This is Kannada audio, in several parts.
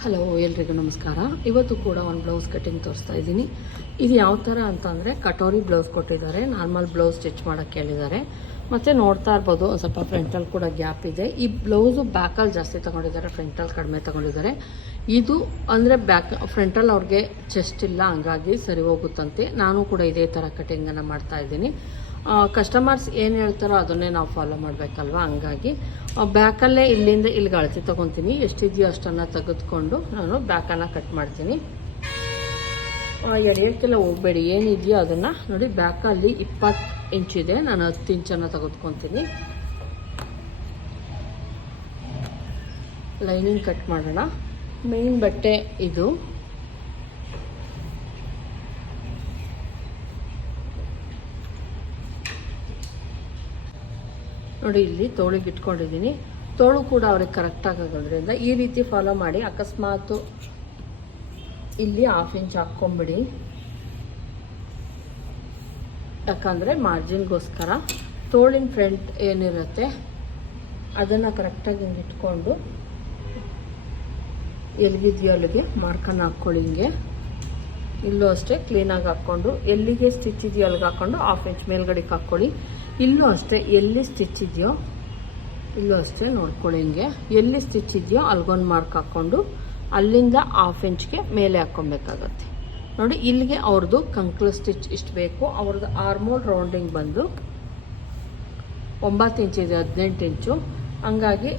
ಹಲೋ ಎಲ್ರಿಗೂ ನಮಸ್ಕಾರ. ಇವತ್ತು ಕೂಡ ಒಂದು ಬ್ಲೌಸ್ ಕಟ್ಟಿಂಗ್ ತೋರಿಸ್ತಾ ಇದ್ದೀನಿ. ಇದು ಯಾವ ಥರ ಅಂತಂದರೆ ಕಟೋರಿ ಬ್ಲೌಸ್ ಕೊಟ್ಟಿದ್ದಾರೆ. ನಾರ್ಮಲ್ ಬ್ಲೌಸ್ ಸ್ಟಿಚ್ ಮಾಡೋಕ್ಕೆ ಹೇಳಿದ್ದಾರೆ. ಮತ್ತು ನೋಡ್ತಾ ಇರ್ಬೋದು, ಒಂದು ಸ್ವಲ್ಪ ಫ್ರಂಟಲ್ಲಿ ಕೂಡ ಗ್ಯಾಪ್ ಇದೆ. ಈ ಬ್ಲೌಸು ಬ್ಯಾಕಲ್ಲಿ ಜಾಸ್ತಿ ತೊಗೊಂಡಿದ್ದಾರೆ ಫ್ರಂಟಲ್ಲಿ ಕಡಿಮೆ ತೊಗೊಂಡಿದ್ದಾರೆ. ಇದು ಅಂದರೆ ಬ್ಯಾಕ್ ಫ್ರಂಟಲ್ಲಿ ಅವ್ರಿಗೆ ಚೆಸ್ಟ್ ಇಲ್ಲ, ಹಂಗಾಗಿ ಸರಿ ಹೋಗುತ್ತಂತೆ. ನಾನು ಕೂಡ ಇದೇ ಥರ ಕಟಿಂಗನ್ನು ಮಾಡ್ತಾ ಇದ್ದೀನಿ. ಕಸ್ಟಮರ್ಸ್ ಏನು ಹೇಳ್ತಾರೋ ಅದನ್ನೇ ನಾವು ಫಾಲೋ ಮಾಡಬೇಕಲ್ವ? ಹಂಗಾಗಿ ಬ್ಯಾಕಲ್ಲೇ ಇಲ್ಲಿಂದ ಇಲ್ಲಿಗೆ ಅಳತೆ ತೊಗೊತೀನಿ. ಎಷ್ಟಿದೆಯೋ ಅಷ್ಟನ್ನು ತೆಗೆದುಕೊಂಡು ನಾನು ಬ್ಯಾಕನ್ನು ಕಟ್ ಮಾಡ್ತೀನಿ. ಎಡೆಯೋಕ್ಕೆಲ್ಲ ಹೋಗಬೇಡಿ. ಏನಿದೆಯೋ ಅದನ್ನು ನೋಡಿ ಬ್ಯಾಕಲ್ಲಿ ಇಪ್ಪತ್ತು ಇಂಚಿದೆ ನಾನು ಹತ್ತು ಇಂಚನ್ನು ತೆಗೆದುಕೊತೀನಿ. ಲೈನಿಂಗ್ ಕಟ್ ಮಾಡೋಣ. ಮೇನ್ ಬಟ್ಟೆ ಇದು. ನೋಡಿ ಇಲ್ಲಿ ತೋಳಿಗೆ ಇಟ್ಕೊಂಡಿದ್ದೀನಿ. ತೋಳು ಕೂಡ ಅವ್ರಿಗೆ ಕರೆಕ್ಟಾಗಿ ಆಗೋದ್ರಿಂದ ಈ ರೀತಿ ಫಾಲೋ ಮಾಡಿ ಅಕಸ್ಮಾತು ಇಲ್ಲಿ ಹಾಫ್ ಇಂಚ್ ಹಾಕ್ಕೊಂಬಿಡಿ. ಯಾಕಂದರೆ ಮಾರ್ಜಿನ್ಗೋಸ್ಕರ ತೋಳಿನ ಫ್ರಂಟ್ ಏನಿರುತ್ತೆ ಅದನ್ನು ಕರೆಕ್ಟಾಗಿ ಹಿಂಗೆ ಇಟ್ಕೊಂಡು ಎಲ್ಲಿಗಿದೆಯೋ ಅಲ್ಲಿಗೆ ಮಾಡ್ಕೊಂಡು ಹಾಕ್ಕೊಳ್ಳಿ ಹಿಂಗೆ. ಇಲ್ಲೂ ಅಷ್ಟೇ ಕ್ಲೀನಾಗಿ ಹಾಕ್ಕೊಂಡು ಎಲ್ಲಿಗೆ ಸ್ಟಿಚ್ ಇದೆಯೋ ಅಲ್ಲಿಗೆ ಹಾಕ್ಕೊಂಡು ಹಾಫ್ ಇಂಚ್ ಮೇಲ್ಗಡೆಗೆ ಹಾಕ್ಕೊಳ್ಳಿ. ಇಲ್ಲೂ ಅಷ್ಟೇ, ಎಲ್ಲಿ ಸ್ಟಿಚ್ ಇದೆಯೋ, ಇಲ್ಲೂ ಅಷ್ಟೇ ನೋಡ್ಕೊಳ್ಳಿ ಹಿಂಗೆ. ಎಲ್ಲಿ ಸ್ಟಿಚ್ ಇದೆಯೋ, ಅಲ್ಗೊಂದು ಮಾರ್ಕ್ ಹಾಕ್ಕೊಂಡು ಅಲ್ಲಿಂದ ಹಾಫ್ ಇಂಚ್ಗೆ ಮೇಲೆ ಹಾಕ್ಕೊಬೇಕಾಗತ್ತೆ. ನೋಡಿ, ಇಲ್ಲಿಗೆ ಅವ್ರದ್ದು ಕಂಕ್ಲ ಸ್ಟಿಚ್ ಇಷ್ಟು ಬೇಕು. ಅವ್ರದ್ದು ಆರ್ಮೋಲ್ ರೌಂಡಿಂಗ್ ಬಂದು ಒಂಬತ್ತು ಇಂಚ್ ಇದೆ, ಹದಿನೆಂಟು ಇಂಚು ಹಂಗಾಗಿ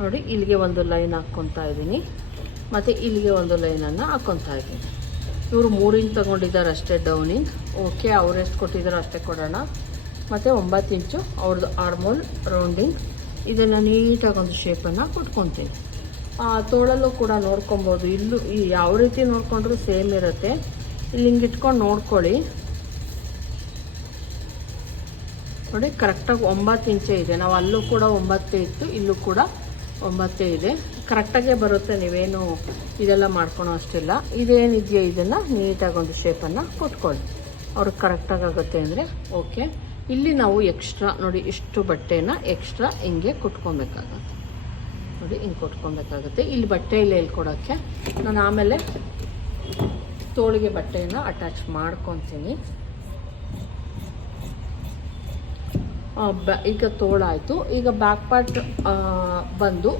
ನೋಡಿ, ಇಲ್ಲಿಗೆ ಒಂದು ಲೈನ್ ಹಾಕ್ಕೊತಾ ಇದ್ದೀನಿ. ಮತ್ತು ಇಲ್ಲಿಗೆ ಒಂದು ಲೈನನ್ನು ಹಾಕ್ಕೊತಾ ಇದ್ದೀನಿ. ಇವರು ಮೂರಿಂದ ತಗೊಂಡಿದ್ದಾರೆ ತೊಗೊಂಡಿದ್ದಾರೆ ಅಷ್ಟೇ ಡೌನಿಂಗ್ ಓಕೆ, ಅವ್ರು ಎಷ್ಟು ಕೊಟ್ಟಿದ್ದಾರೋ ಅಷ್ಟೇ ಕೊಡೋಣ. ಮತ್ತು ಒಂಬತ್ತು ಇಂಚು ಅವ್ರದ್ದು ಆರ್ಮೋಲ್ ರೌಂಡಿಂಗ್. ಇದನ್ನು ನೀಟಾಗಿ ಒಂದು ಶೇಪನ್ನು ಕೊಟ್ಕೊತೀನಿ ತೋಳಲ್ಲೂ ಕೂಡ ನೋಡ್ಕೊಬೋದು. ಇಲ್ಲೂ ಈ ಯಾವ ರೀತಿ ನೋಡಿಕೊಂಡ್ರೂ ಸೇಮ್ ಇರುತ್ತೆ. ಇಲ್ಲಿ ಹಿಂಗೆ ಇಟ್ಕೊಂಡು ನೋಡ್ಕೊಳ್ಳಿ. ನೋಡಿ, ಕರೆಕ್ಟಾಗಿ ಒಂಬತ್ತು ಇಂಚೆ ಇದೆ. ನಾವು ಅಲ್ಲೂ ಕೂಡ ಒಂಬತ್ತೇ ಇತ್ತು, ಇಲ್ಲೂ ಕೂಡ ಒಂಬತ್ತೇ ಇದೆ. ಕರೆಕ್ಟಾಗೇ ಬರುತ್ತೆ, ನೀವೇನು ಇದೆಲ್ಲ ಮಾಡ್ಕೊಳೋ ಅಷ್ಟಿಲ್ಲ. ಇದೇನಿದೆಯೋ ಇದನ್ನು? ನೀಟಾಗಿ ಒಂದು ಶೇಪನ್ನು ಕೊಟ್ಕೊಳ್ಳಿ. ಅವ್ರಿಗೆ ಕರೆಕ್ಟಾಗಿ ಆಗುತ್ತೆ ಅಂದರೆ ಓಕೆ ಇಲ್ಲಿ ನಾವು ಎಕ್ಸ್ಟ್ರಾ ನೋಡಿ ಇಷ್ಟು ಬಟ್ಟೆನ ಎಕ್ಸ್ಟ್ರಾ ಹಿಂಗೆ ಕುಟ್ಕೊಬೇಕಾಗತ್ತೆ. ನೋಡಿ, ಹಿಂಗೆ ಕೊಟ್ಕೊಬೇಕಾಗುತ್ತೆ. ಇಲ್ಲಿ ಬಟ್ಟೆ ಇಲ್ಲ ಹೇಳ್ಕೊಡೋಕ್ಕೆ. ನಾನು ಆಮೇಲೆ ತೋಳಿಗೆ ಬಟ್ಟೆಯನ್ನು ಅಟ್ಯಾಚ್ ಮಾಡ್ಕೊತೀನಿ. ಈಗ ತೋಳಾಯಿತು. ಈಗ ಬ್ಯಾಕ್ ಪಾರ್ಟ್ ಬಂದು,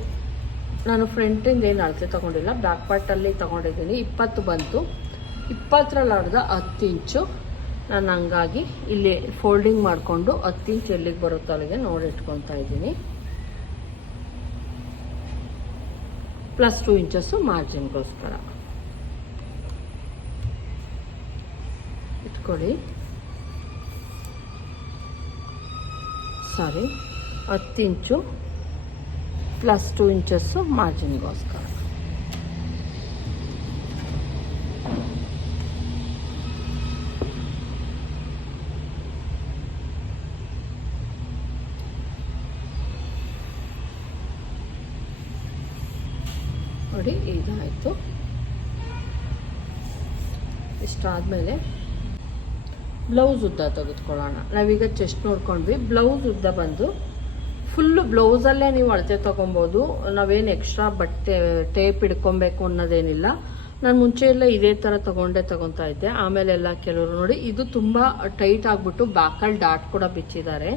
ನಾನು ಫ್ರಂಟಿಂದ ಏನು ಅಳತೆ ತೊಗೊಂಡಿಲ್ಲ ಬ್ಯಾಕ್ ಪಾರ್ಟಲ್ಲಿ ತೊಗೊಂಡಿದ್ದೀನಿ. ಇಪ್ಪತ್ತು ಬಂತು. ಇಪ್ಪತ್ತರಲ್ಲಿ ಅರ್ಧ ಹತ್ತು ಇಂಚು ನಾನು ಹಂಗಾಗಿ ಇಲ್ಲಿ ಫೋಲ್ಡಿಂಗ್ ಮಾಡಿಕೊಂಡು ಹತ್ತು ಇಂಚ್ ಎಲ್ಲಿಗೆ ಬರುತ್ತೋ ಅಲ್ಲಿಗೆ ನೋಡಿ ಇಟ್ಕೊತಾ ಇದ್ದೀನಿ. ಪ್ಲಸ್ ಟೂ ಇಂಚಸ್ಸು ಮಾರ್ಜಿನ್ಗೋಸ್ಕರ ಇಟ್ಕೊಳ್ಳಿ. ಸಾರಿ ಹತ್ತು ಇಂಚು ಪ್ಲಸ್ ಟೂ ಇಂಚಸ್ಸು ಮಾರ್ಜಿನ್ಗೋಸ್ಕರ ನೋಡಿ, ಇದಾಯಿತು. ಇಷ್ಟಾದಮೇಲೆ ಬ್ಲೌಸ್ ಉದ್ದ ತೆಗೆದುಕೊಳ್ಳೋಣ. ನಾವೀಗ ಚೆಸ್ಟ್ ನೋಡ್ಕೊಂಡ್ವಿ. ಬ್ಲೌಸ್ ಉದ್ದ ಬಂದು ಫುಲ್ಲು ಬ್ಲೌಸಲ್ಲೇ ನೀವು ಅಳತೆ ತೊಗೊಬೋದು. ನಾವೇನು ಎಕ್ಸ್ಟ್ರಾ ಬಟ್ಟೆ ಟೇಪ್ ಹಿಡ್ಕೊಬೇಕು ಅನ್ನೋದೇನಿಲ್ಲ. ನಾನು ಮುಂಚೆ ಎಲ್ಲ ಇದೇ ಥರ ತೊಗೊಂಡೆ ತೊಗೊತಾ ಇದ್ದೆ. ಆಮೇಲೆ ಎಲ್ಲ ಕೆಲವರು ನೋಡಿ, ಇದು ತುಂಬ ಟೈಟ್ ಆಗಿಬಿಟ್ಟು ಬ್ಯಾಕಲ್ಲಿ ಡಾಟ್ ಕೂಡ ಬಿಚ್ಚಿದ್ದಾರೆ.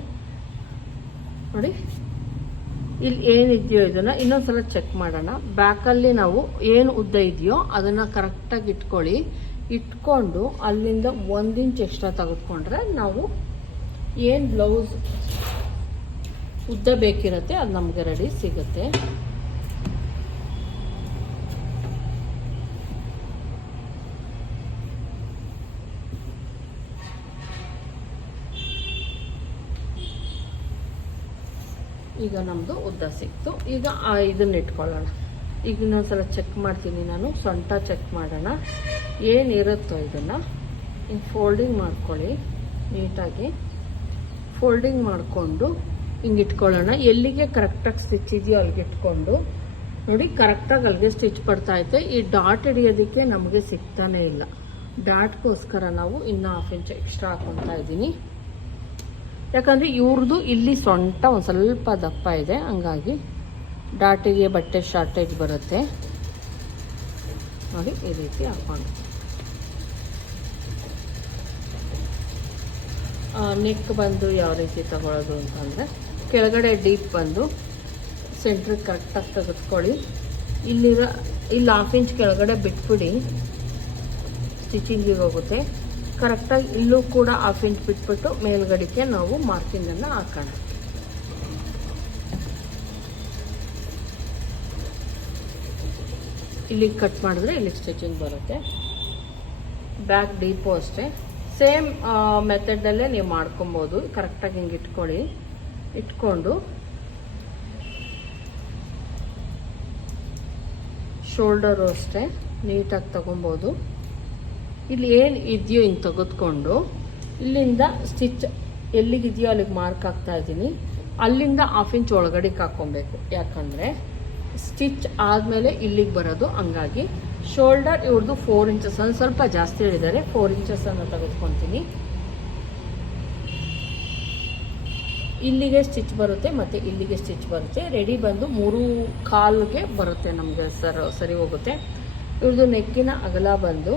ನೋಡಿ. ಇಲ್ಲಿ ಏನಿದೆಯೋ ಇದನ್ನು ಇನ್ನೊಂದ್ಸಲ ಚೆಕ್ ಮಾಡೋಣ. ಬ್ಯಾಕಲ್ಲಿ ನಾವು ಏನು ಉದ್ದ ಇದೆಯೋ ಅದನ್ನು ಕರೆಕ್ಟಾಗಿ ಇಟ್ಕೊಳ್ಳಿ. ಇಟ್ಕೊಂಡು ಅಲ್ಲಿಂದ ಒಂದು ಇಂಚ್ ಎಕ್ಸ್ಟ್ರಾ ತೆಗೆದುಕೊಂಡ್ರೆ ನಾವು ಏನು ಬ್ಲೌಸ್ ಉದ್ದ ಬೇಕಿರುತ್ತೆ ಅದು ನಮಗೆ ರೆಡಿ ಸಿಗುತ್ತೆ. ಈಗ ನಮ್ಮದು ಉದ್ದ ಸಿಕ್ತು. ಈಗ ಇದನ್ನ ಇಟ್ಕೊಳ್ಳೋಣ. ಈಗ ಇನ್ನೊಂದ್ಸಲ ಚೆಕ್ ಮಾಡ್ತೀನಿ ನಾನು. ಸೊಂಟ ಚೆಕ್ ಮಾಡೋಣ. ಏನಿರುತ್ತೋ ಇದನ್ನು. ಹಿಂಗೆ ಫೋಲ್ಡಿಂಗ್ ಮಾಡ್ಕೊಳ್ಳಿ. ನೀಟಾಗಿ. ಫೋಲ್ಡಿಂಗ್ ಮಾಡಿಕೊಂಡು ಹಿಂಗೆ ಇಟ್ಕೊಳ್ಳೋಣ. ಎಲ್ಲಿಗೆ ಕರೆಕ್ಟಾಗಿ ಸ್ಟಿಚ್ ಇದೆಯೋ ಅಲ್ಲಿಗೆ ಇಟ್ಕೊಂಡು. ನೋಡಿ ಕರೆಕ್ಟಾಗಿ ಅಲ್ಲಿಗೆ ಸ್ಟಿಚ್ ಬರ್ತಾ ಐತೆ. ಈ ಡಾಟ್ ಹಿಡಿಯೋದಕ್ಕೆ ನಮಗೆ ಸಿಗ್ತಾನೇ ಇಲ್ಲ. ಡಾಟ್ಗೋಸ್ಕರ ನಾವು ಇನ್ನೂ ಹಾಫ್ ಇಂಚ್ ಎಕ್ಸ್ಟ್ರಾ ಹಾಕೊತಾ ಇದ್ದೀನಿ. ಯಾಕಂದರೆ ಇವ್ರದ್ದು ಇಲ್ಲಿ ಸೊಂಟ ಒಂದು ಸ್ವಲ್ಪ ದಪ್ಪ ಇದೆ, ಹಂಗಾಗಿ ಡಾಟಿಗೆ ಬಟ್ಟೆ ಶಾರ್ಟೇಜ್ ಬರುತ್ತೆ. ನೋಡಿ, ಈ ರೀತಿ ಹಾಕೊಂಡು. ನೆಕ್ ಬಂದು ಯಾವ ರೀತಿ ತಗೊಳ್ಳೋದು ಅಂತಂದರೆ, ಕೆಳಗಡೆ ಡೀಪ್ ಬಂದು ಸೆಂಟ್ರಿಗೆ ಕರೆಕ್ಟಾಗಿ ತೆಗೆದುಕೊಳ್ಳಿ. ಇಲ್ಲಿರೋ, ಇಲ್ಲಿ ಹಾಫ್ ಇಂಚ್ ಕೆಳಗಡೆ ಬಿಟ್ಬಿಡಿ ಸ್ಟಿಚಿಂಗಿಗೆ ಹೋಗುತ್ತೆ. ಕರೆಕ್ಟಾಗಿ ಇಲ್ಲೂ ಕೂಡ ಹಾಫ್ ಇಂಚ್ ಬಿಟ್ಬಿಟ್ಟು ಮೇಲ್ಗಡೆಗೆ ನಾವು ಮಾರ್ಕಿಂಗನ್ನು ಹಾಕೋಣ. ಇಲ್ಲಿ ಕಟ್ ಮಾಡಿದ್ರೆ ಇಲ್ಲಿ ಸ್ಟಿಚಿಂಗ್ ಬರುತ್ತೆ. ಬ್ಯಾಕ್ ಡೀಪು ಅಷ್ಟೇ. ಸೇಮ್ ಮೆಥಡಲ್ಲೇ ನೀವು ಮಾಡ್ಕೊಬೋದು. ಕರೆಕ್ಟಾಗಿ ಹಿಂಗೆ ಇಟ್ಕೊಳ್ಳಿ. ಇಟ್ಕೊಂಡು ಶೋಲ್ಡರು ಅಷ್ಟೇ, ನೀಟಾಗಿ ತಗೊಬೋದು. ಇಲ್ಲಿ ಏನು ಇದೆಯೋ ಹಿಂಗೆ ತೆಗೆದುಕೊಂಡು, ಇಲ್ಲಿಂದ ಸ್ಟಿಚ್ ಎಲ್ಲಿಗಿದೆಯೋ ಅಲ್ಲಿಗೆ ಮಾರ್ಕ್ ಹಾಕ್ತಾ ಇದ್ದೀನಿ. ಅಲ್ಲಿಂದ ಹಾಫ್ ಇಂಚ್ ಒಳಗಡೆ ಹಾಕ್ಕೊಬೇಕು. ಯಾಕಂದರೆ ಸ್ಟಿಚ್ ಆದಮೇಲೆ ಇಲ್ಲಿಗೆ ಬರೋದು ಹಂಗಾಗಿ ಶೋಲ್ಡರ್ ಇವ್ರದ್ದು ಫೋರ್ ಇಂಚಸ್ ಸ್ವಲ್ಪ ಜಾಸ್ತಿ ಹೇಳಿದ್ದಾರೆ. ಫೋರ್ ಇಂಚಸನ್ನು ತೆಗೆದುಕೊತೀನಿ. ಇಲ್ಲಿಗೆ ಸ್ಟಿಚ್ ಬರುತ್ತೆ ಮತ್ತು ಇಲ್ಲಿಗೆ ಸ್ಟಿಚ್ ಬರುತ್ತೆ. ರೆಡಿ ಬಂದು ಮೂರು ಕಾಲ್ಗೆ ಬರುತ್ತೆ ನಮಗೆ ಸರ್, ಸರಿ ಹೋಗುತ್ತೆ. ಇವ್ರದ್ದು ನೆಕ್ಕಿನ ಅಗಲ ಬಂದು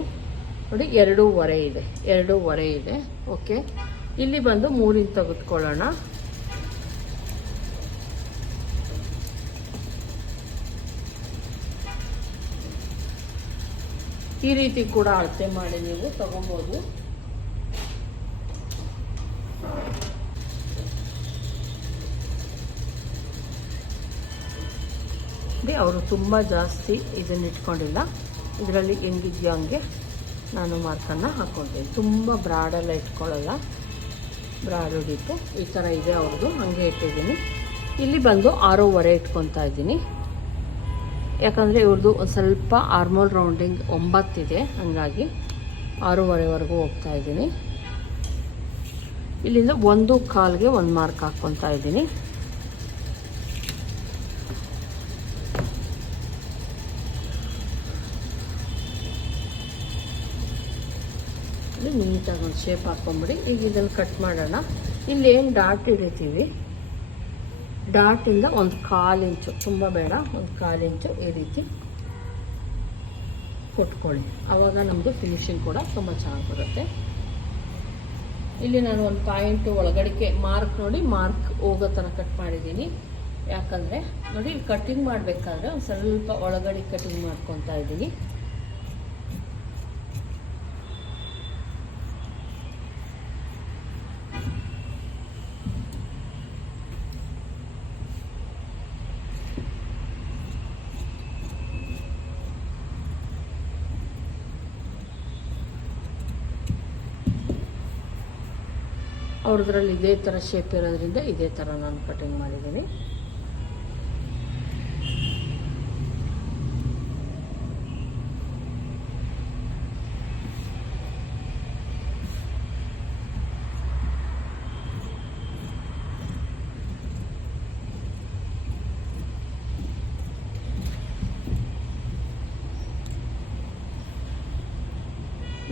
ನೋಡಿ, ಎರಡೂವರೆ ಇದೆ. ಎರಡೂವರೆ ಇದೆ. ಓಕೆ ಇಲ್ಲಿ ಬಂದು ಮೂರಿಂದ ತೆಗೆದುಕೊಳ್ಳೋಣ. ಈ ರೀತಿ ಕೂಡ ಅಳತೆ ಮಾಡಿ ನೀವು ತಗೊಬೋದು. ಅವರು ತುಂಬ ಜಾಸ್ತಿ ಇದನ್ನ ಇಟ್ಕೊಂಡಿಲ್ಲ. ಇದರಲ್ಲಿ ಹೆಂಗಿದೆಯೋ ಹಂಗೆ? ನಾನು ಮಾರ್ಕನ್ನು ಹಾಕ್ಕೊಳ್ತೀನಿ ತುಂಬ ಬ್ರಾಡೆಲ್ಲ ಇಟ್ಕೊಳ್ಳಲ್ಲ. ಬ್ರಾಡ್ ಹಿಡಿತು. ಈ ಥರ ಇದೆ ಅವ್ರದ್ದು. ಹಾಗೆ ಇಟ್ಟಿದ್ದೀನಿ. ಇಲ್ಲಿ ಬಂದು ಆರೂವರೆ ಇಟ್ಕೊತಾ ಇದ್ದೀನಿ. ಯಾಕಂದರೆ ಇವ್ರದ್ದು ಒಂದು ಸ್ವಲ್ಪ ಆರ್ಮೋಲ್ ರೌಂಡಿಂಗ್ ಒಂಬತ್ತಿದೆ. ಹಾಗಾಗಿ ಆರೂವರೆವರೆಗೂ ಹೋಗ್ತಾ ಇದ್ದೀನಿ. ಇಲ್ಲಿಂದ ಒಂದು ಕಾಲಿಗೆ ಒಂದು ಮಾರ್ಕ್ ಹಾಕ್ಕೊತಾ ಇದ್ದೀನಿ. ನೀಟಾಗಿ ಒಂದು ಶೇಪ್ ಹಾಕ್ಕೊಂಬಿಡಿ ಈಗ ಇದನ್ನು ಕಟ್ ಮಾಡೋಣ. ಇಲ್ಲಿ ಏನು ಡಾಟ್ ಹಿಡಿತೀವಿ ಡಾಟಿಂದ ಒಂದು ಕಾಲು ಇಂಚು ತುಂಬ ಬೇಡ, ಒಂದು ಕಾಲು ಇಂಚು ಈ ರೀತಿ ಕೊಟ್ಕೊಳ್ಳಿ. ಆವಾಗ ನಮ್ಮದು ಫಿನಿಶಿಂಗ್ ಕೂಡ ತುಂಬ ಚೆನ್ನಾಗಿ ಬರುತ್ತೆ. ಇಲ್ಲಿ ನಾನು ಒಂದು ಪಾಯಿಂಟು ಒಳಗಡಿಕೆ ಮಾರ್ಕ್ ನೋಡಿ ಮಾರ್ಕ್ ಹೋಗೋ ಥರ ಕಟ್ ಮಾಡಿದ್ದೀನಿ. ಯಾಕಂದರೆ ನೋಡಿ ಕಟ್ಟಿಂಗ್ ಮಾಡಬೇಕಾದ್ರೆ ಒಂದು ಸ್ವಲ್ಪ ಒಳಗಡೆ ಕಟ್ಟಿಂಗ್ ಮಾಡ್ಕೊತಾ ಇದ್ದೀನಿ. ಅವ್ರದ್ರಲ್ಲಿ ಇದೇ ಥರ ಶೇಪ್ ಇರೋದ್ರಿಂದ ಇದೇ ಥರ ನಾನು ಕಟಿಂಗ್ ಮಾಡಿದ್ದೀನಿ.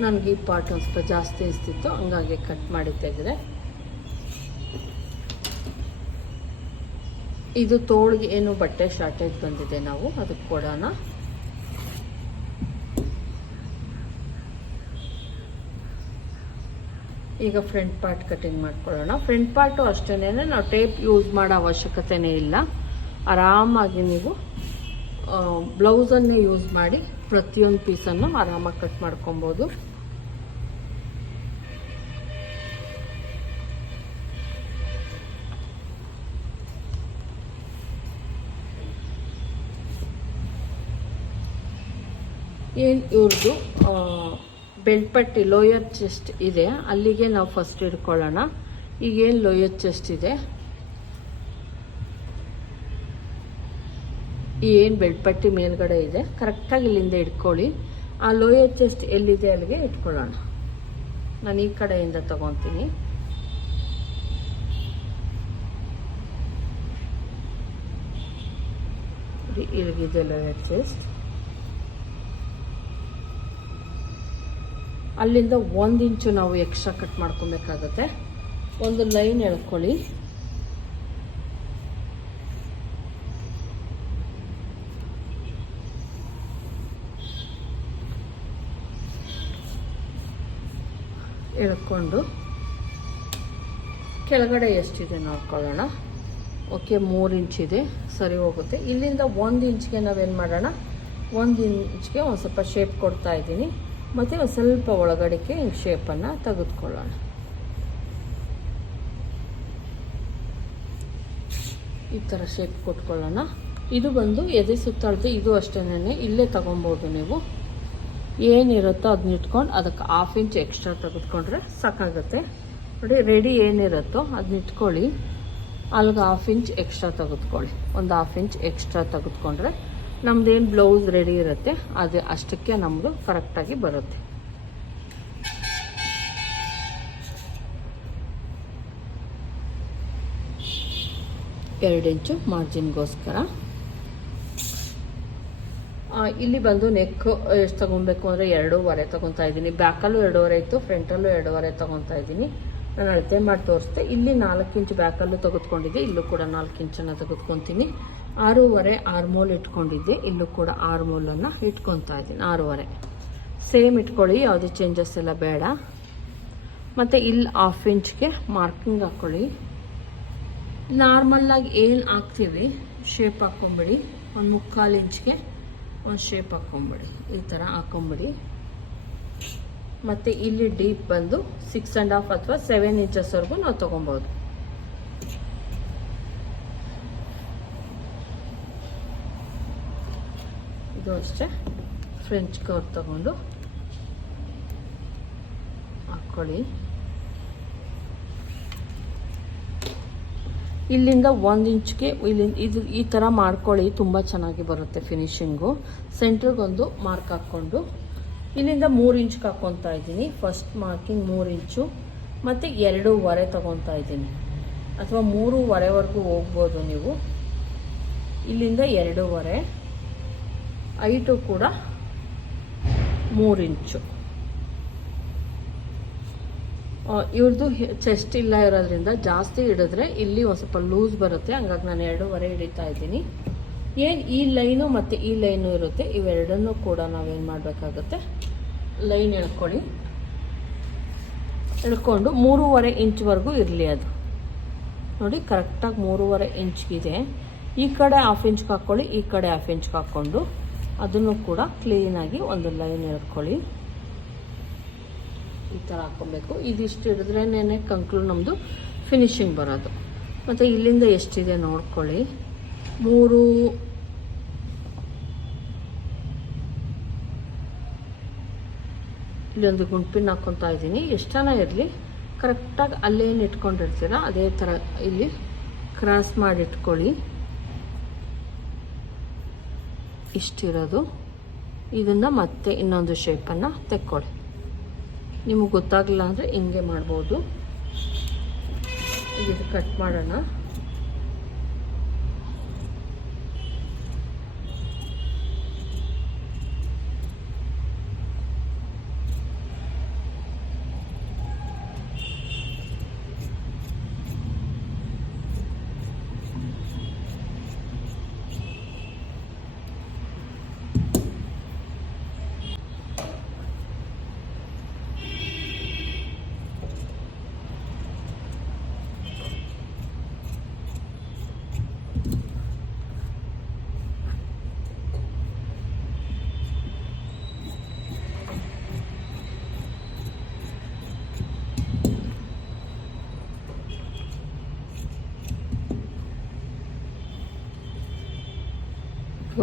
ನನಗೆ ಈ ಪಾರ್ಟ್ ಒಂದು ಸ್ವಲ್ಪ ಜಾಸ್ತಿ ಅನಿಸ್ತಿತ್ತು, ಹಂಗಾಗಿ ಕಟ್ ಮಾಡಿ ತೆಗೆದೆ ಇದು ತೋಳಿಗೆ ಏನು ಬಟ್ಟೆ ಶಾರ್ಟೇಜ್ ಬಂದಿದೆ ನಾವು, ಅದಕ್ಕೆ ಕೊಡೋಣ. ಈಗ ಫ್ರಂಟ್ ಪಾರ್ಟ್ ಕಟಿಂಗ್ ಮಾಡ್ಕೊಳ್ಳೋಣ. ಫ್ರಂಟ್ ಪಾರ್ಟು ಅಷ್ಟೇ ನಾವು ಟೇಪ್ ಯೂಸ್ ಮಾಡೋ ಅವಶ್ಯಕತೆನೇ ಇಲ್ಲ. ಆರಾಮಾಗಿ ನೀವು ಬ್ಲೌಸನ್ನೇ ಯೂಸ್ ಮಾಡಿ ಪ್ರತಿಯೊಂದು ಪೀಸನ್ನು ಆರಾಮಾಗಿ ಕಟ್ ಮಾಡ್ಕೊಬೋದು. ಏನು ಇವ್ರದ್ದು ಬೆಲ್ಟ್ ಪಟ್ಟಿ ಲೋಯರ್ ಚೆಸ್ಟ್ ಇದೆ, ಅಲ್ಲಿಗೆ ನಾವು ಫಸ್ಟ್ ಇಟ್ಕೊಳ್ಳೋಣ ಈಗೇನು ಲೋಯರ್ ಚೆಸ್ಟ್ ಇದೆ? ಏನು ಬೆಳ್ಪಟ್ಟಿ ಪಟ್ಟಿ ಮೇಲ್ಗಡೆ ಇದೆ, ಕರೆಕ್ಟಾಗಿ ಇಲ್ಲಿಂದ ಇಟ್ಕೊಳ್ಳಿ ಆ ಲೋಯರ್ ಚೆಸ್ಟ್ ಎಲ್ಲಿದೆ ಅಲ್ಲಿಗೆ ಇಟ್ಕೊಳ್ಳೋಣ. ನಾನು ಈ ಕಡೆಯಿಂದ ತಗೊತೀನಿ. ಇಲ್ಲಿಗಿದೆ ಲೋಯರ್ ಚೆಸ್ಟ್. ಅಲ್ಲಿಂದ ಒಂದು ಇಂಚು ನಾವು ಎಕ್ಸ್ಟ್ರಾ ಕಟ್ ಮಾಡ್ಕೊಬೇಕಾಗತ್ತೆ. ಒಂದು ಲೈನ್ ಎಳ್ಕೊಳ್ಳಿ. ಎಳ್ಕೊಂಡು ಕೆಳಗಡೆ ಎಷ್ಟಿದೆ ನೋಡ್ಕೊಳ್ಳೋಣ. ಓಕೆ, ಮೂರು ಇದೆ, ಸರಿ ಹೋಗುತ್ತೆ. ಇಲ್ಲಿಂದ ಒಂದು ಇಂಚ್ಗೆ ನಾವೇನು ಮಾಡೋಣ? ಒಂದು ಇಂಚ್ಗೆ ಒಂದು ಸ್ವಲ್ಪ ಶೇಪ್ ಕೊಡ್ತಾ ಇದ್ದೀನಿ. ಮತ್ತು ಒಂದು ಸ್ವಲ್ಪ ಒಳಗಡೆಗೆ ಶೇಪನ್ನು ತೆಗೆದುಕೊಳ್ಳೋಣ. ಈ ಥರ ಶೇಪ್ ಕೊಟ್ಕೊಳ್ಳೋಣ. ಇದು ಬಂದು ಎದೆ ಸುತ್ತಾಳತೆ ಇದು ಅಷ್ಟೇನೆ, ಇಲ್ಲೇ ತೊಗೊಬೋದು ನೀವು. ಏನಿರುತ್ತೋ ಅದನ್ನ ಇಟ್ಕೊಂಡು ಅದಕ್ಕೆ ಹಾಫ್ ಇಂಚ್ ಎಕ್ಸ್ಟ್ರಾ ತೆಗೆದುಕೊಂಡ್ರೆ ಸಾಕಾಗುತ್ತೆ. ನೋಡಿ ರೆಡಿ ಏನಿರುತ್ತೋ ಅದನ್ನ ಇಟ್ಕೊಳ್ಳಿ. ಅಲ್ಲಿಗೆ ಹಾಫ್ ಇಂಚ್ ಎಕ್ಸ್ಟ್ರಾ ತೆಗೆದುಕೊಳ್ಳಿ. ಒಂದು ಹಾಫ್ ಇಂಚ್ ಎಕ್ಸ್ಟ್ರಾ ತೆಗೆದುಕೊಂಡ್ರೆ ನಮ್ದೇನು ಬ್ಲೌಸ್ ರೆಡಿ ಇರುತ್ತೆ, ಅದು ಅಷ್ಟಕ್ಕೆ ನಮ್ಮದು ಕರೆಕ್ಟಾಗಿ ಬರುತ್ತೆ. ಎರಡು ಇಂಚು ಮಾರ್ಜಿನ್ಗೋಸ್ಕರ ಇಲ್ಲಿ ಬಂದು ನೆಕ್ ಎಷ್ಟು ತೊಗೊಬೇಕು ಅಂದರೆ ಎರಡೂವರೆ ತೊಗೊತಾ ಇದ್ದೀನಿ. ಬ್ಯಾಕಲ್ಲೂ ಎರಡೂವರೆ ಇತ್ತು ಫ್ರಂಟಲ್ಲೂ ಎರಡೂವರೆ ತೊಗೊತಾ ಇದ್ದೀನಿ. ನಾನು ಅಳತೆ ಮಾಡಿ ತೋರಿಸ್ದೆ ಇಲ್ಲಿ ನಾಲ್ಕು ಇಂಚು ಬ್ಯಾಕಲ್ಲೂ ತೆಗೆದುಕೊಂಡಿದ್ದೆ, ಇಲ್ಲೂ ಕೂಡ ನಾಲ್ಕು ಇಂಚನ್ನು ತೆಗೆದುಕೊತೀನಿ. ಆರೂವರೆ ಆರ್ಮೋಲ್ ಇಟ್ಕೊಂಡಿದ್ದೆ. ಇಲ್ಲೂ ಕೂಡ ಆರ್ಮೋಲನ್ನು ಇಟ್ಕೊತಾ ಇದ್ದೀನಿ, ಆರೂವರೆ. ಸೇಮ್ ಇಟ್ಕೊಳ್ಳಿ, ಯಾವುದೇ ಚೇಂಜಸ್ ಎಲ್ಲ ಬೇಡ. ಮತ್ತು ಇಲ್ಲಿ ಹಾಫ್ ಇಂಚ್ಗೆ ಮಾರ್ಕಿಂಗ್ ಹಾಕ್ಕೊಳ್ಳಿ ನಾರ್ಮಲ್ಲಾಗಿ ಏನು ಹಾಕ್ತೀವಿ? ಶೇಪ್ ಹಾಕ್ಕೊಂಬಿಡಿ ಒಂದು ಮುಕ್ಕಾಲು ಇಂಚ್ಗೆ ಒಂದು ಶೇಪ್ ಹಾಕ್ಕೊಂಬಿಡಿ ಈ ಥರ ಹಾಕ್ಕೊಂಬಿಡಿ ಮತ್ತು ಇಲ್ಲಿ ಡೀಪ್ ಬಂದು ಸಿಕ್ಸ್ ಆ್ಯಂಡ್ ಹಾಫ್ ಅಥವಾ ಸೆವೆನ್ ಇಂಚಸ್ವರೆಗೂ ನಾವು ತೊಗೊಬೋದು. ಇದು ಅಷ್ಟೇ ಫ್ರೆಂಚ್ ಕವರ್ ತಗೊಂಡು ಹಾಕೊಳ್ಳಿ ಇಲ್ಲಿಂದ ಒಂದು ಇಂಚ್ಗೆ ಇಲ್ಲಿಂದ ಇದು ಈ ಥರ ಮಾಡ್ಕೊಳ್ಳಿ, ತುಂಬ ಚೆನ್ನಾಗಿ ಬರುತ್ತೆ ಫಿನಿಶಿಂಗು ಸೆಂಟ್ರಿಗೊಂದು ಮಾರ್ಕ್ ಹಾಕ್ಕೊಂಡು. ಇಲ್ಲಿಂದ ಮೂರು ಇಂಚ್ಗೆ ಹಾಕ್ಕೊತಾ ಇದ್ದೀನಿ. ಫಸ್ಟ್ ಮಾರ್ಕಿಂಗ್ ಮೂರು ಇಂಚು, ಮತ್ತು ಎರಡೂವರೆ ತಗೊತಾ ಇದ್ದೀನಿ. ಅಥವಾ ಮೂರುವರೆವರೆಗೂ ಹೋಗ್ಬೋದು ನೀವು. ಇಲ್ಲಿಂದ ಎರಡೂವರೆ. ಐಟು ಕೂಡ ಮೂರು ಇಂಚು ಇವ್ರದ್ದು ಚೆಸ್ಟ್ ಇಲ್ಲ ಇರೋದ್ರಿಂದ ಜಾಸ್ತಿ ಹಿಡಿದ್ರೆ ಇಲ್ಲಿ ಒಂದು ಸ್ವಲ್ಪ ಲೂಸ್ ಬರುತ್ತೆ. ಹಂಗಾಗಿ ನಾನು ಎರಡೂವರೆ ಹಿಡಿತಾ ಇದ್ದೀನಿ. ಏನು ಈ ಲೈನು ಮತ್ತು ಈ ಲೈನು ಇರುತ್ತೆ, ಇವೆರಡನ್ನೂ ಕೂಡ ನಾವೇನು ಮಾಡಬೇಕಾಗುತ್ತೆ? ಲೈನ್ ಎಳ್ಕೊಳ್ಳಿ. ಎಳ್ಕೊಂಡು ಮೂರುವರೆ ಇಂಚ್ವರೆಗೂ ಇರಲಿ ಅದು. ನೋಡಿ ಕರೆಕ್ಟಾಗಿ ಮೂರುವರೆ ಇಂಚ್ಗಿದೆ. ಈ ಕಡೆ ಹಾಫ್ ಇಂಚ್ಗೆ ಹಾಕ್ಕೊಳ್ಳಿ, ಈ ಕಡೆ ಹಾಫ್ ಇಂಚ್ಗೆ ಹಾಕ್ಕೊಂಡು. ಅದನ್ನು ಕೂಡ ಕ್ಲೀನಾಗಿ ಒಂದು ಲೈನ್ ಎಳ್ಕೊಳ್ಳಿ. ಈ ಥರ ಹಾಕ್ಕೊಬೇಕು. ಇದಿಷ್ಟು ಹಿಡಿದ್ರೇನೆ ಕಂಕ್ಲು ನಮ್ಮದು ಫಿನಿಶಿಂಗ್ ಬರೋದು. ಮತ್ತು ಇಲ್ಲಿಂದ ಎಷ್ಟಿದೆ ನೋಡ್ಕೊಳ್ಳಿ. ಮೂರು ಇಲ್ಲೊಂದು ಗುಂಪಿನ ಹಾಕ್ಕೊತಾ ಇದ್ದೀನಿ. ಎಷ್ಟನ ಇರಲಿ? ಕರೆಕ್ಟಾಗಿ ಅಲ್ಲೇನು ಇಟ್ಕೊಂಡಿರ್ತೀರ, ಅದೇ ಥರ ಇಲ್ಲಿ ಕ್ರಾಸ್ ಮಾಡಿ ಇಟ್ಕೊಳ್ಳಿ. ಇಷ್ಟಿರೋದು. ಇದನ್ನು ಮತ್ತೆ ಇನ್ನೊಂದು ಶೇಪನ್ನು ತೆಕ್ಕೊಳ್ಳಿ ನಿಮಗೆ ಗೊತ್ತಾಗಲಿಲ್ಲ ಅಂದರೆ ಹಿಂಗೆ ಮಾಡ್ಬೋದು. ಇದು ಕಟ್ ಮಾಡೋಣ.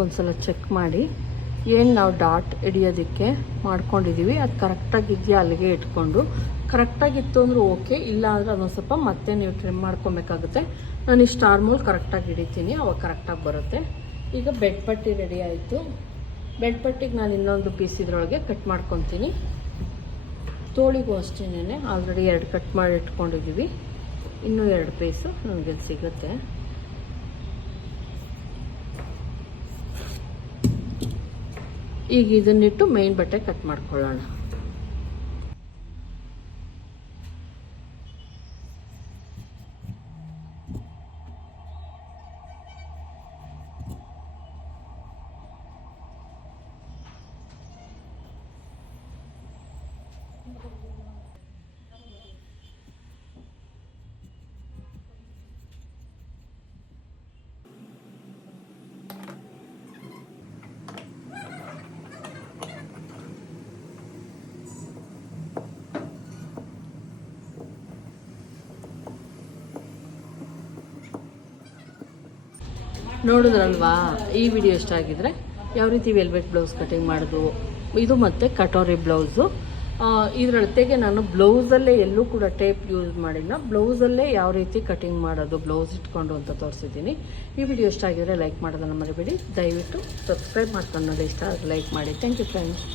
ಒಂದ್ಸಲ ಚೆಕ್ ಮಾಡಿ ಏನು ನಾವು ಡಾಟ್ ಹಿಡಿಯೋದಕ್ಕೆ ಮಾಡ್ಕೊಂಡಿದ್ದೀವಿ ಅದು ಕರೆಕ್ಟಾಗಿ ಇದೆಯಾ ಅಲ್ಲಿಗೆ ಇಟ್ಕೊಂಡು. ಕರೆಕ್ಟಾಗಿತ್ತು ಅಂದ್ರೆ ಓಕೆ ಇಲ್ಲ ಅಂದರೆ ಅದೊಂದು ಸ್ವಲ್ಪ ಮತ್ತೆ ನೀವು ಟ್ರಿಮ್ ಮಾಡ್ಕೊಬೇಕಾಗುತ್ತೆ. ನಾನು ಈ ಸ್ಟಾರ್ ಕರೆಕ್ಟಾಗಿ ಹಿಡಿತೀನಿ, ಅವಾಗ ಕರೆಕ್ಟಾಗಿ ಬರುತ್ತೆ. ಈಗ ಬೆಡ್ ಪಟ್ಟಿ ರೆಡಿ ಆಯಿತು. ಬೆಡ್ ಪಟ್ಟಿಗೆ ನಾನು ಇನ್ನೊಂದು ಪೀಸ್ ಇದ್ರೊಳಗೆ ಕಟ್ ಮಾಡ್ಕೊತೀನಿ. ತೋಳಿಗೂ ಅಷ್ಟೇನೆ ಆಲ್ರೆಡಿ ಎರಡು ಕಟ್ ಮಾಡಿ ಇಟ್ಕೊಂಡಿದ್ದೀವಿ ಇನ್ನೂ ಎರಡು ಪೀಸು ನನಗೆ ಸಿಗುತ್ತೆ. ಈಗ ಇದನ್ನಿಟ್ಟು ಮೇನ್ ಬಟ್ಟೆ ಕಟ್ ಮಾಡ್ಕೊಳ್ಳೋಣ. ನೋಡಿದ್ರಲ್ವಾ? ಈ ವಿಡಿಯೋ ಇಷ್ಟ ಆಗಿದ್ರೆ ಯಾವ ರೀತಿ ವೆಲ್ವೆಟ್ ಬ್ಲೌಸ್ ಕಟಿಂಗ್ ಮಾಡೋದು, ಇದು ಮತ್ತು ಕಟೋರಿ ಬ್ಲೌಸು ಇದರೊಳತೆಗೆ ನಾನು ಬ್ಲೌಸಲ್ಲೇ ಎಲ್ಲೂ ಕೂಡ ಟೇಪ್ ಯೂಸ್ ಮಾಡಿಲ್ಲ. ಬ್ಲೌಸಲ್ಲೇ ಯಾವ ರೀತಿ ಕಟಿಂಗ್ ಮಾಡೋದು ಬ್ಲೌಸ್ ಇಟ್ಕೊಂಡು ಅಂತ ತೋರಿಸಿದ್ದೀನಿ. ಈ ವಿಡಿಯೋ ಇಷ್ಟ ಆಗಿದ್ರೆ ಲೈಕ್ ಮಾಡೋದನ್ನು ಮರಿಬೇಡಿ. ದಯವಿಟ್ಟು ಸಬ್ಸ್ಕ್ರೈಬ್ ಮಾಡ್ಕೊಂಡು ನೋಡಿ ಇಷ್ಟ ಲೈಕ್ ಮಾಡಿ. Thank you friends